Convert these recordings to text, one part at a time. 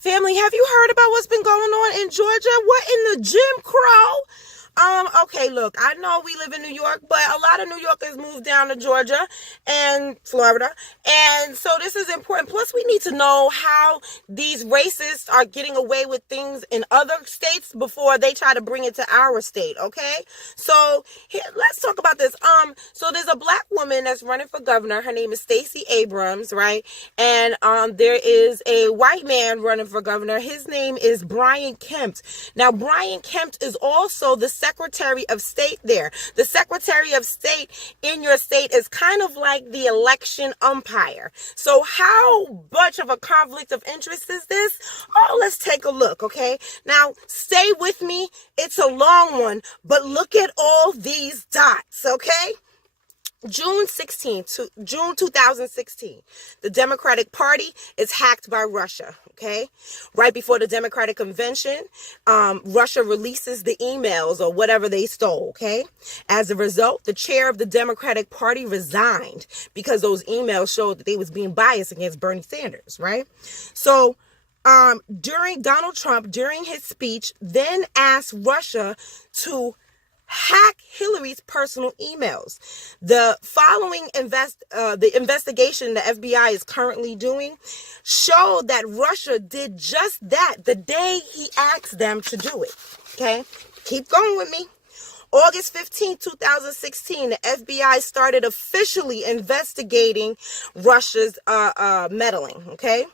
Family, have you heard about what's been going on in Georgia? What in the Jim Crow? Okay, look, I know we live in New York, but a lot of New Yorkers moved down to Georgia and Florida. And so this is important. Plus, we need to know how these racists are getting away with things in other states before they try to bring it to our state, okay? So here, let's talk about this. So there's a black woman that's running for governor. Her name is Stacey Abrams, right? And there is a white man running for governor. His name is Brian Kemp. Now, Brian Kemp is also the Secretary of State there. The Secretary of State in your state is kind of like the election umpire. So how much of a conflict of interest is this? Oh, let's take a look, okay? Now, stay with me. It's a long one, but look at all these dots, okay? June 2016, the Democratic Party is hacked by Russia, okay? Right before the Democratic Convention, Russia releases the emails or whatever they stole, okay? As a result, the chair of the Democratic Party resigned because those emails showed that they was being biased against Bernie Sanders, right? So, Donald Trump, during his speech, then asked Russia to hack Hillary's personal emails. The following the investigation the FBI is currently doing showed that Russia did just that the day he asked them to do it. Okay, keep going with me. August 15, 2016, the FBI started officially investigating Russia's meddling. Okay,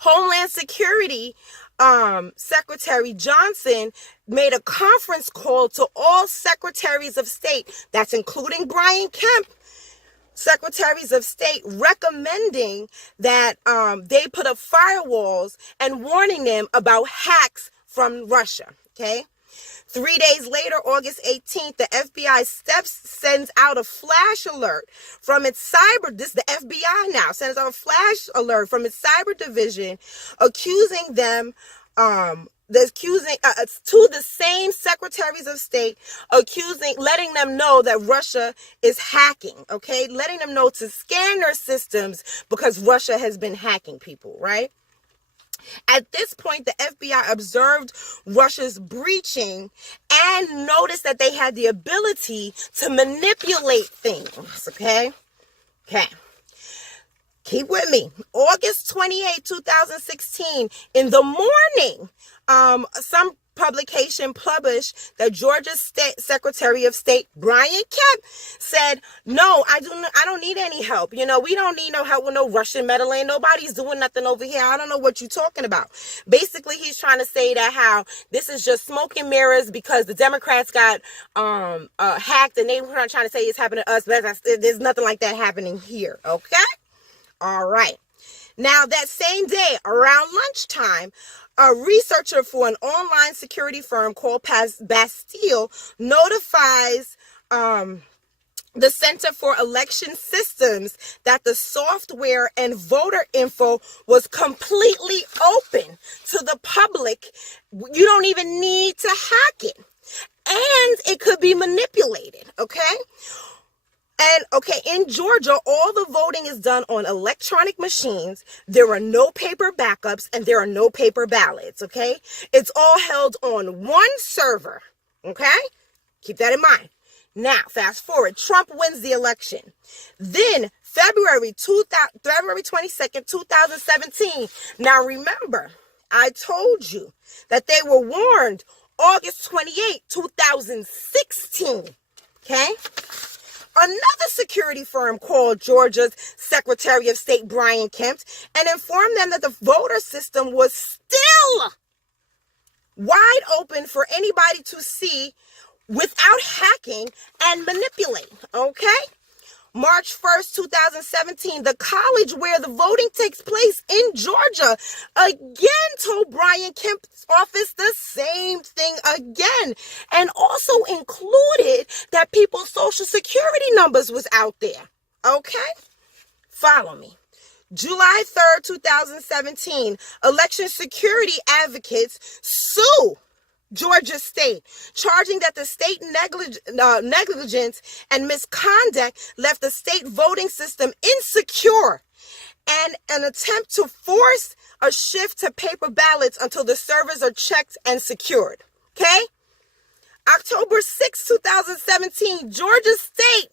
Homeland Security Secretary Johnson made a conference call to all secretaries of state, that's including Brian Kemp, secretaries of state, recommending that they put up firewalls and warning them about hacks from Russia, okay? 3 days later, August 18th, the FBI sends out a flash alert from its this is the FBI now, sends out a flash alert from its cyber division, accusing them, to the same secretaries of state, letting them know that Russia is hacking, okay? Letting them know to scan their systems because Russia has been hacking people, right? At this point, the FBI observed Russia's breaching and noticed that they had the ability to manipulate things, okay? Okay. Keep with me. August 28, 2016, in the morning, some publication published that Georgia's Secretary of State Brian Kemp said, "No, I don't need any help. You know, we don't need no help with no Russian meddling. Nobody's doing nothing over here. I don't know what you're talking about." Basically, he's trying to say that how this is just smoke and mirrors because the Democrats got hacked and they were trying to say it's happening to us, but there's nothing like that happening here. Okay? All right. Now, that same day, around lunchtime, a researcher for an online security firm called Bastille notifies the Center for Election Systems that the software and voter info was completely open to the public. You don't even need to hack it. And it could be manipulated, okay? And okay, in Georgia, all the voting is done on electronic machines. There are no paper backups and there are no paper ballots, okay? It's all held on one server, okay? Keep that in mind. Now, fast forward, Trump wins the election. Then, February 22nd, 2017. Now, remember, I told you that they were warned August 28, 2016, okay? Another security firm called Georgia's Secretary of State Brian Kemp and informed them that the voter system was still wide open for anybody to see without hacking and manipulate, okay? March 1st, 2017, the college where the voting takes place in Georgia again told Brian Kemp's office the same thing again, and also included that people's social security numbers was out there, okay? Follow me. July 3rd, 2017, election security advocates sue Georgia State, charging that the state negligence and misconduct left the state voting system insecure and an attempt to force a shift to paper ballots until the servers are checked and secured. Okay? October 6, 2017, Georgia State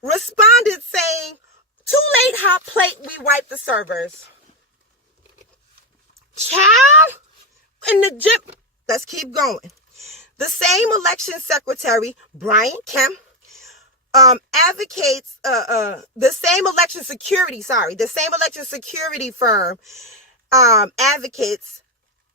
responded saying, "Too late, hot plate, we wiped the servers." Child, in the gym, let's keep going. The same election secretary, Brian Kemp, advocates, the same election security firm advocates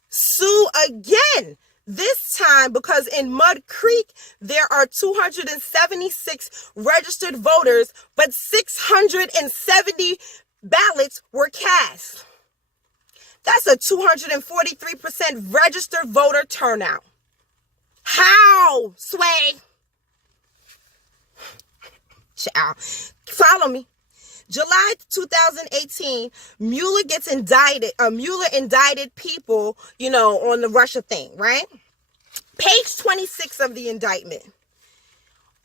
sue again. This time because in Mud Creek, there are 276 registered voters, but 670 ballots were cast. That's a 243% registered voter turnout. How, Sway? Child, follow me. July 2018, Mueller indicted people, on the Russia thing, right? Page 26 of the indictment.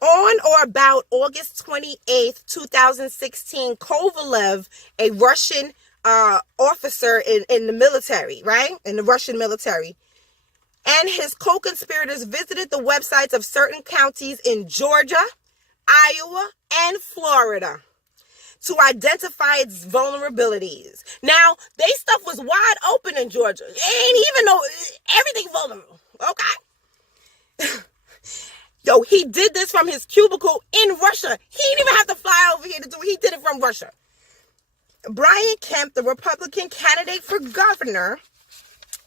On or about August 28th, 2016, Kovalev, a Russian officer in the military, right? In the Russian military, and his co-conspirators visited the websites of certain counties in Georgia, Iowa, and Florida to identify its vulnerabilities. Now, they stuff was wide open in Georgia. It ain't even know everything vulnerable, okay? Yo, he did this from his cubicle in Russia. He didn't even have to fly over here to do it. He did it from Russia. Brian Kemp, the Republican candidate for governor,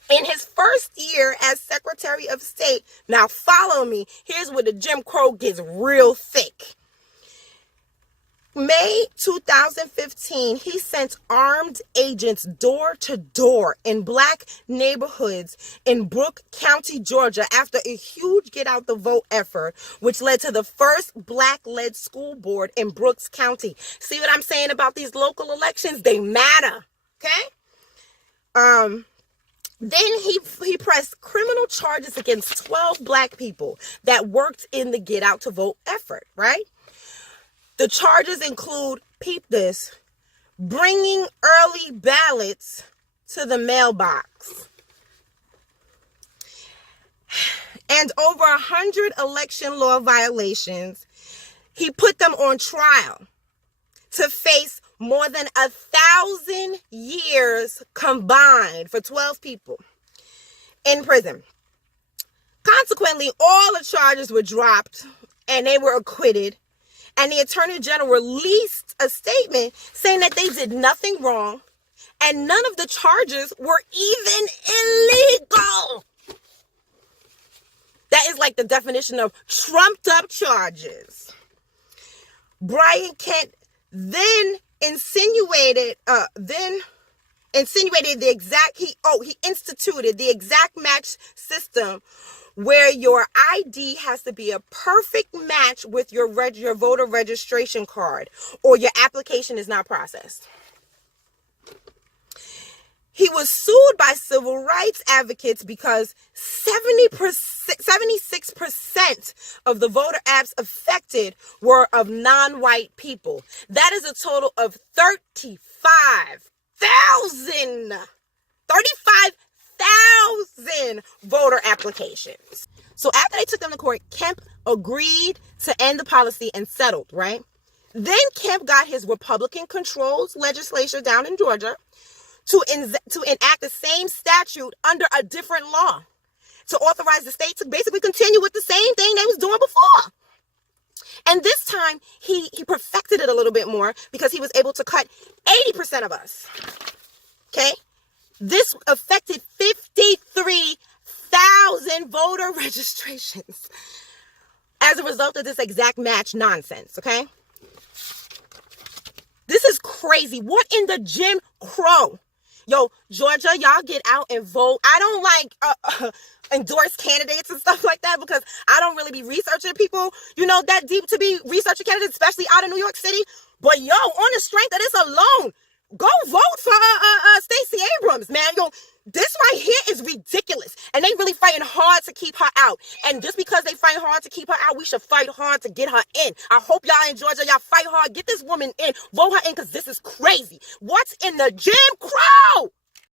in his first year as Secretary of State, now follow me, here's where the Jim Crow gets real thick. May 2015, he sent armed agents door to door in black neighborhoods in Brooke County, Georgia, after a huge get out the vote effort, which led to the first black-led school board in Brooks County. See what I'm saying about these local elections? They matter, okay? Then he pressed criminal charges against 12 black people that worked in the get out to vote effort, right? The charges include, peep this, bringing early ballots to the mailbox, and over 100 election law violations. He put them on trial to face more than 1,000 years combined for 12 people in prison. Consequently, all the charges were dropped and they were acquitted. And the Attorney General released a statement saying that they did nothing wrong and none of the charges were even illegal. That is like the definition of trumped up charges. Brian Kemp then insinuated he instituted the exact match system where your ID has to be a perfect match with your voter registration card or your application is not processed. He was sued by civil rights advocates because 76% of the voter apps affected were of non-white people. That is a total of 35,000 voter applications. So after they took them to court, Kemp agreed to end the policy and settled, right? Then Kemp got his Republican-controlled legislature down in Georgia to enact the same statute under a different law to authorize the state to basically continue with the same thing they was doing before. And this time, he perfected it a little bit more because he was able to cut 80% of us. Okay? This affected 53,000 voter registrations as a result of this exact match nonsense, okay? This is crazy. What in the Jim Crow? Yo, Georgia, y'all get out and vote. I don't endorse candidates and stuff like that because I don't really be researching people, that deep to be researching candidates, especially out of New York City. But yo, on the strength of this alone, go vote for Stacey Abrams, man. Yo, This right here is ridiculous. And they really fighting hard to keep her out. And just because they fight hard to keep her out, we should fight hard to get her in. I hope y'all in Georgia, y'all fight hard. Get this woman in. Vote her in because this is crazy. What's in the Jim Crow?